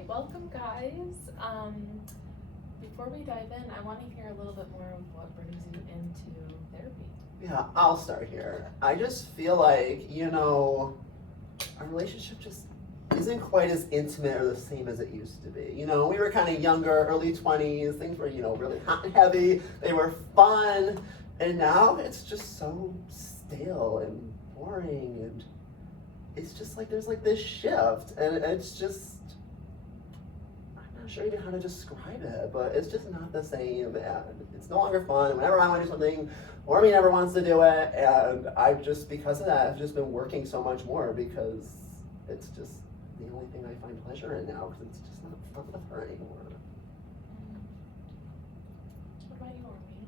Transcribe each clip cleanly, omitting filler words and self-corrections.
right, welcome guys. Before we dive in, I want to hear a little bit more of what brings you into therapy. Yeah, I'll start here. I just feel like, our relationship just isn't quite as intimate or the same as it used to be. We were kind of younger, early 20s, things were, really hot and heavy, they were fun, and now it's just so stale and boring, and it's just like there's like this shift, and it's just, I'm not sure even how to describe it, but it's just not the same, and it's no longer fun. Whenever I want to do something, Ormy never wants to do it, and I've just, because of that, I've just been working so much more because it's just the only thing I find pleasure in now, because it's just not fun with her anymore. What about you, Ormy?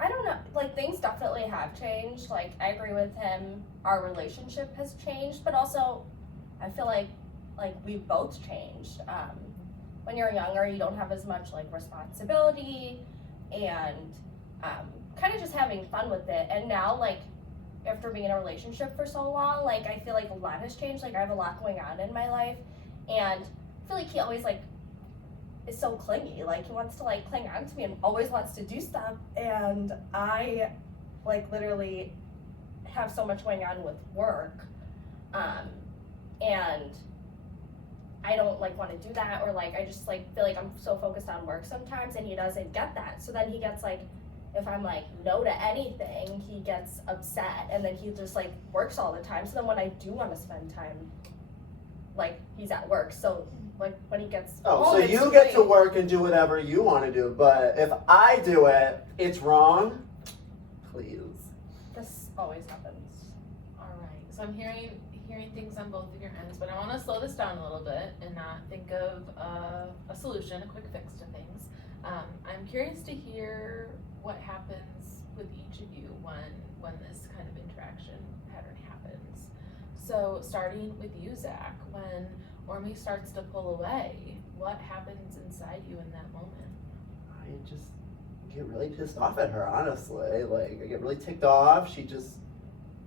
I don't know, like things definitely have changed. Like I agree with him, our relationship has changed, but also I feel like we've both changed. When you're younger, you don't have as much like responsibility and kind of just having fun with it. And now, like after being in a relationship for so long, like I feel like a lot has changed. Like I have a lot going on in my life, and I feel like he always like is so clingy. Like he wants to like cling on to me and always wants to do stuff, and I like literally have so much going on with work, and I don't like want to do that, or like I just like feel like I'm so focused on work sometimes, and he doesn't get that. So then he gets like, if I'm like no to anything, he gets upset, and then he just like works all the time. So then when I do want to spend time, like he's at work, so like when he gets home, So it's you get late. to work and do whatever you want to do, but if I do it, it's wrong? Please. This always happens. All right, so I'm hearing things on both of your ends, but I want to slow this down a little bit and not think of a solution, a quick fix to things. I'm curious to hear what happens with each of you when this kind of interaction pattern happens. So starting with you, Zach, when Ormy starts to pull away, what happens inside you in that moment? I just get really pissed off at her, honestly. Like, I get really ticked off. She just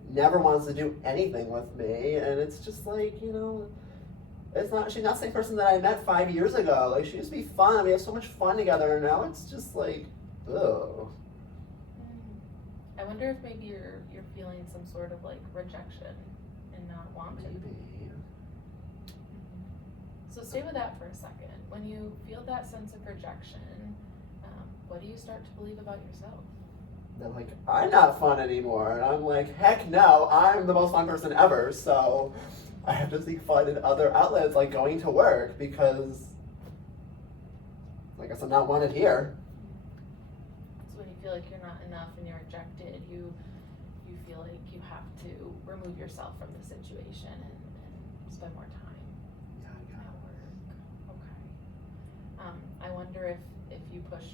never wants to do anything with me, and it's just like, she's not the same person that I met 5 years ago. Like, she used to be fun. We have so much fun together, and now it's just like, ugh. I wonder if maybe you're feeling some sort of like rejection and not wanting. Maybe. So stay with that for a second. When you feel that sense of rejection, what do you start to believe about yourself? That, like, I'm not fun anymore, and I'm like, heck no, I'm the most fun person ever, so I have to seek fun in other outlets, like going to work, because I guess I'm not wanted here. So when you feel like you're not enough and you're rejected, you feel like you have to remove yourself from the situation and spend more time at work. Okay. I wonder if you push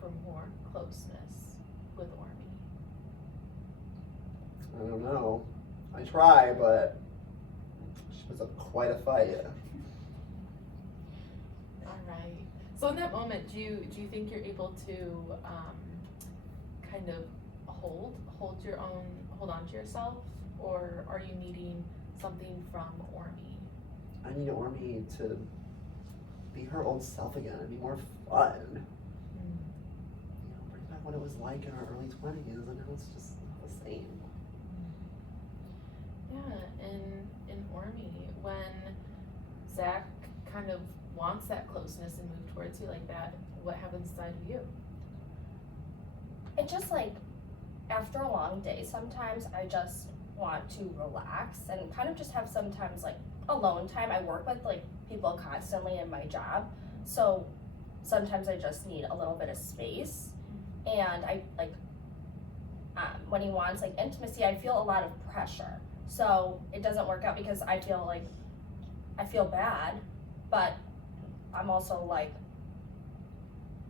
for more closeness with Ormy. I don't know. I try, but she puts up quite a fight. All right. So in that moment, do you think you're able to kind of hold on to yourself, or are you needing something from Ormy? I need Ormy to be her old self again and be more fun. Bring back what it was like in our early 20s, and now it's just not the same. Yeah, in Ormy, when Zach kind of wants that closeness and move towards you like that, what happens inside of you? It just like after a long day, sometimes I just want to relax and kind of just have sometimes like alone time. I work with like people constantly in my job, so sometimes I just need a little bit of space. And I like when he wants like intimacy, I feel a lot of pressure, so it doesn't work out because I feel bad, but I'm also like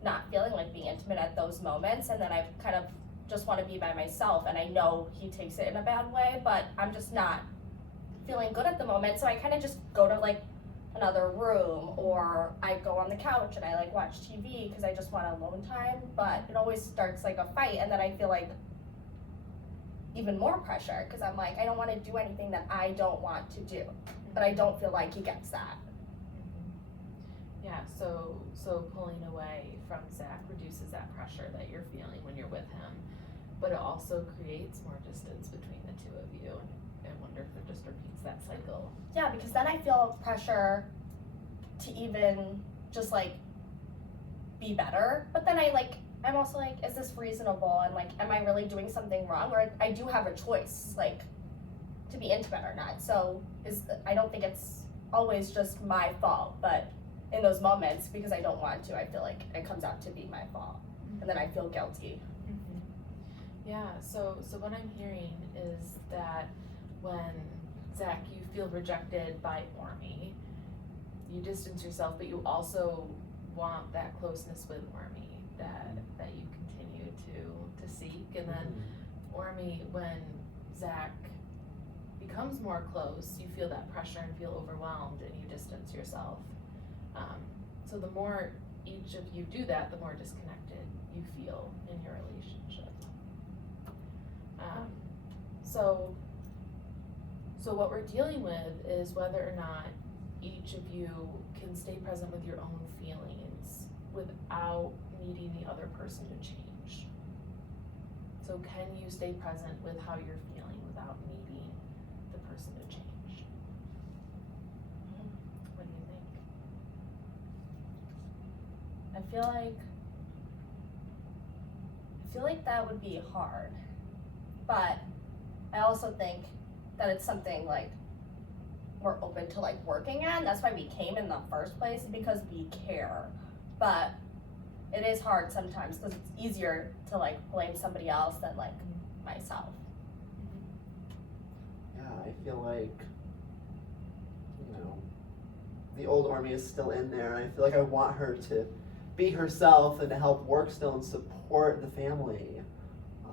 not feeling like being intimate at those moments, and then I kind of just want to be by myself, and I know he takes it in a bad way, but I'm just not feeling good at the moment, so I kind of just go to like another room, or I go on the couch and I like watch TV because I just want alone time. But it always starts like a fight, and then I feel like even more pressure because I'm like, I don't want to do anything that I don't want to do, but I don't feel like he gets that. Yeah, so pulling away from Zach reduces that pressure that you're feeling when you're with him, but it also creates more distance between the two of you. And I wonder if it just repeats that cycle. Yeah, because then I feel pressure to even just like be better, but then I'm also like, is this reasonable, and like, am I really doing something wrong, or I do have a choice like to be intimate or not. So I don't think it's always just my fault, but in those moments, because I don't want to, I feel like it comes out to be my fault, and then I feel guilty. Yeah, so what I'm hearing is that when, Zach, you feel rejected by Ormy, you distance yourself, but you also want that closeness with Ormy that you continue to seek. And then Ormy, when Zach becomes more close, you feel that pressure and feel overwhelmed, and you distance yourself. So the more each of you do that, the more disconnected you feel in your relationship. So what we're dealing with is whether or not each of you can stay present with your own feelings without needing the other person to change. So can you stay present with how you're feeling without needing the person to change? What do you think? I feel like that would be hard, but I also think that it's something like we're open to like working on. That's why we came in the first place, because we care. But it is hard sometimes because it's easier to like blame somebody else than like myself. Yeah, I feel like, the old Ormy is still in there. I feel like I want her to be herself and to help work still and support the family. I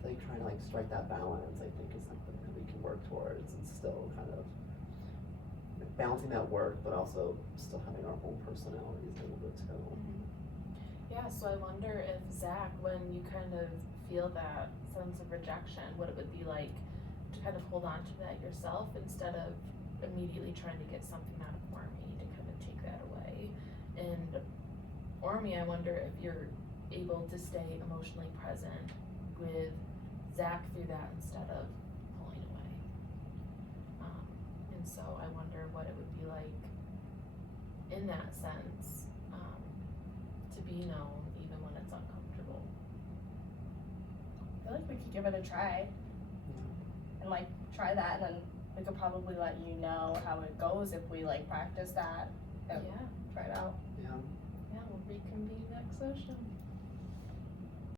feel like trying to like strike that balance, I think, is something that we can work towards, and still kind of balancing that work, but also still having our own personalities a little bit too. Yeah, so I wonder if, Zach, when you kind of feel that sense of rejection, what it would be like to kind of hold on to that yourself instead of immediately trying to get something out of Ormy to kind of take that away. And Ormy, I wonder if you're able to stay emotionally present with Zach through that instead of pulling away. And so I wonder what it would be like in that sense, to be known even when it's uncomfortable. I feel like we could give it a try and like try that, and then we could probably let you know how it goes if we like practice that and try it out. Yeah. Yeah, we'll reconvene next session.